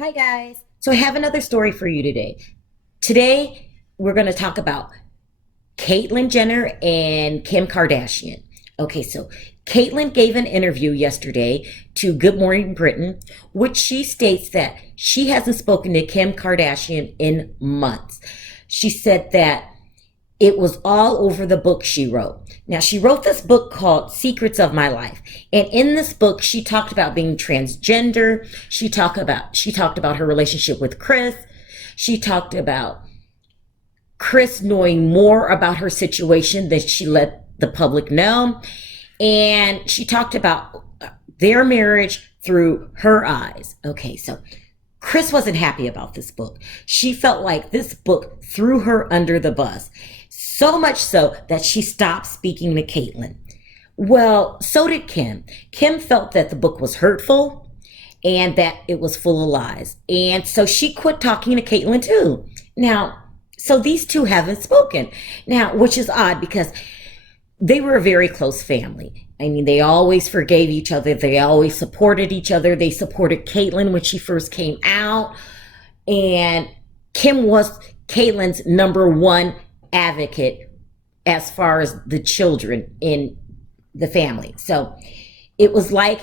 Hi, guys. So, I have another story for you today. Today, we're going to talk about Caitlyn Jenner and Kim Kardashian. Okay, so Caitlyn gave an interview yesterday to Good Morning Britain, which she states that she hasn't spoken to Kim Kardashian in months. She said that it was all over the book she wrote. Now, she wrote this book called Secrets of My Life. And in this book, she talked about being transgender. She talked about her relationship with Chris. She talked about Chris knowing more about her situation than she let the public know. And she talked about their marriage through her eyes. Okay, so Chris wasn't happy about this book. She felt like this book threw her under the bus. So much so that she stopped speaking to Caitlyn. Well, so did Kim. Kim felt that the book was hurtful and that it was full of lies. And so she quit talking to Caitlyn too. Now, so these two haven't spoken. Now, which is odd because they were a very close family. I mean, they always forgave each other. They always supported each other. They supported Caitlyn when she first came out. And Kim was Caitlyn's number one advocate as far as the children in the family. So it was like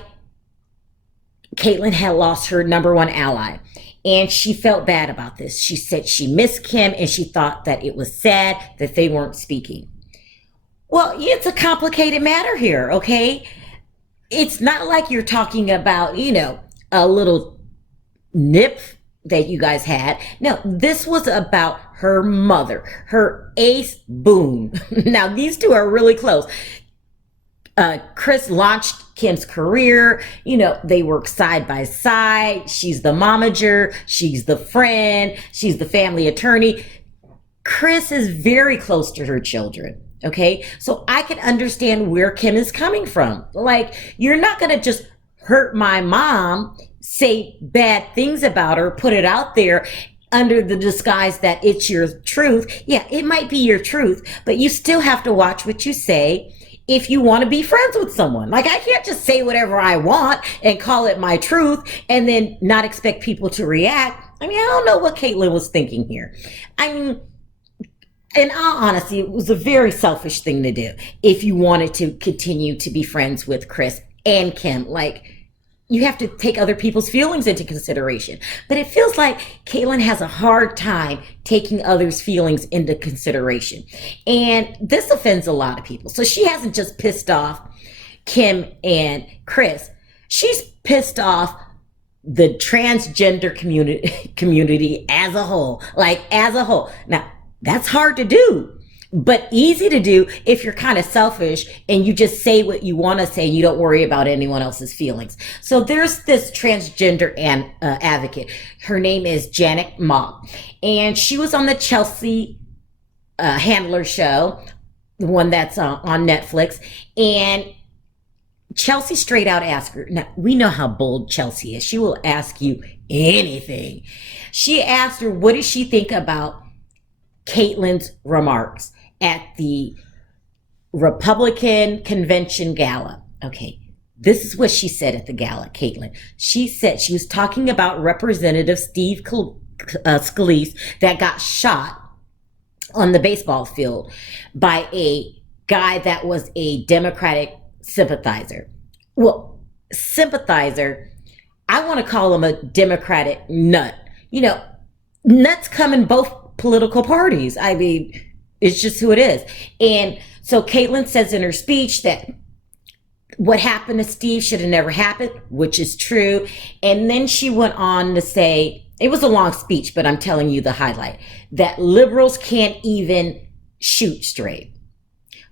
Caitlyn had lost her number one ally. And she felt bad about this. She said she missed Kim and she thought that it was sad that they weren't speaking. Well, it's a complicated matter here, okay? It's not like you're talking about, a little nip that you guys had. No, this was about her mother, her ace Boone. Now, these two are really close. Chris launched Kim's career. They work side by side. She's the momager. She's the friend. She's the family attorney. Chris is very close to her children. Okay. So I can understand where Kim is coming from. Like, you're not going to just hurt my mom, say bad things about her, put it out there under the disguise that it's your truth. Yeah, it might be your truth, but you still have to watch what you say if you want to be friends with someone. Like, I can't just say whatever I want and call it my truth and then not expect people to react. I mean, I don't know what Caitlyn was thinking here. I mean, in all honesty, it was a very selfish thing to do if you wanted to continue to be friends with Chris and Kim. Like, you have to take other people's feelings into consideration. But it feels like Caitlyn has a hard time taking others' feelings into consideration. And this offends a lot of people. So she hasn't just pissed off Kim and Chris. She's pissed off the transgender community as a whole. Like, as a whole. Now, that's hard to do, but easy to do if you're kind of selfish and you just say what you want to say and you don't worry about anyone else's feelings. So there's this transgender advocate. Her name is Janet Mock, and she was on the Chelsea Handler show, the one that's on Netflix. And Chelsea straight out asked her. Now, we know how bold Chelsea is. She will ask you anything. She asked her, what does she think about Caitlyn's remarks at the Republican convention gala? Okay, this is what she said at the gala, Caitlyn. She said she was talking about Representative Steve Scalise that got shot on the baseball field by a guy that was a Democratic sympathizer. Well, sympathizer, I want to call him a Democratic nut. Nuts come in both political parties. I mean, it's just who it is. And so Caitlyn says in her speech that what happened to Steve should have never happened, which is true. And then she went on to say, it was a long speech, but I'm telling you the highlight, that liberals can't even shoot straight.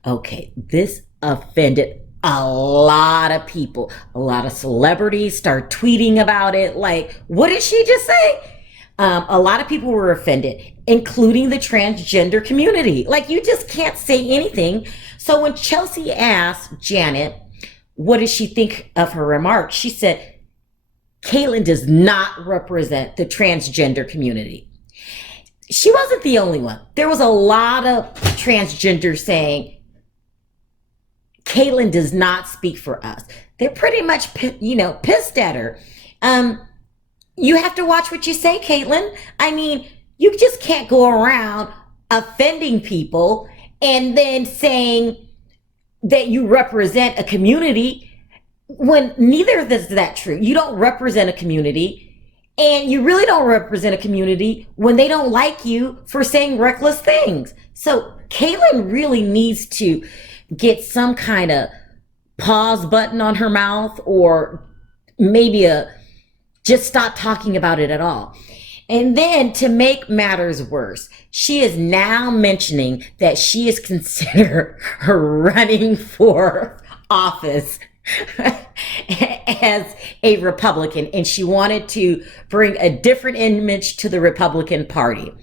Okay, this offended a lot of people. A lot of celebrities start tweeting about it. Like, what did she just say? A lot of people were offended, including the transgender community. Like, you just can't say anything. So when Chelsea asked Janet, what does she think of her remarks? She said, Caitlyn does not represent the transgender community. She wasn't the only one. There was a lot of transgenders saying, Caitlyn does not speak for us. They're pretty much, pissed at her. You have to watch what you say, Caitlin. I mean, you just can't go around offending people and then saying that you represent a community when neither of this is that true. You don't represent a community, and you really don't represent a community when they don't like you for saying reckless things. So Caitlin really needs to get some kind of pause button on her mouth, or maybe a just stop talking about it at all. And then to make matters worse, she is now mentioning that she is considered running for office as a Republican, and she wanted to bring a different image to the Republican Party.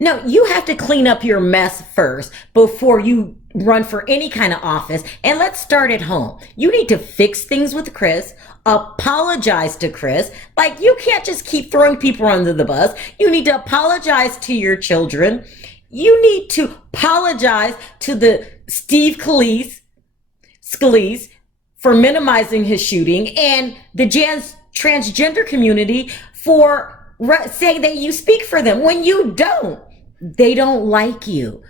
No, you have to clean up your mess first before you run for any kind of office. And let's start at home. You need to fix things with Chris, apologize to Chris. Like, you can't just keep throwing people under the bus. You need to apologize to your children. You need to apologize to the Steve Scalise for minimizing his shooting, and the transgender community for saying that you speak for them when you don't. They don't like you.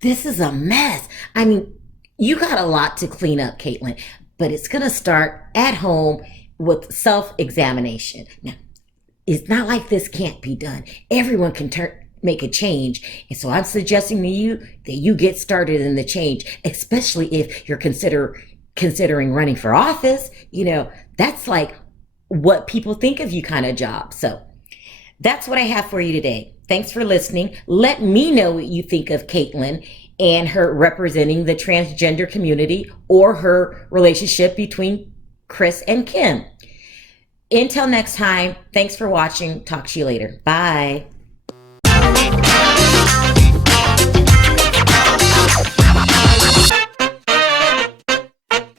This is a mess. I mean, you got a lot to clean up, Caitlin, but it's going to start at home with self-examination. Now, it's not like this can't be done. Everyone can make a change. And so I'm suggesting to you that you get started in the change, especially if you're considering running for office. You know, that's like what people think of you kind of job. So that's what I have for you today. Thanks for listening. Let me know what you think of Caitlin and her representing the transgender community, or her relationship between Chris and Kim. Until next time, thanks for watching. Talk to you later. Bye.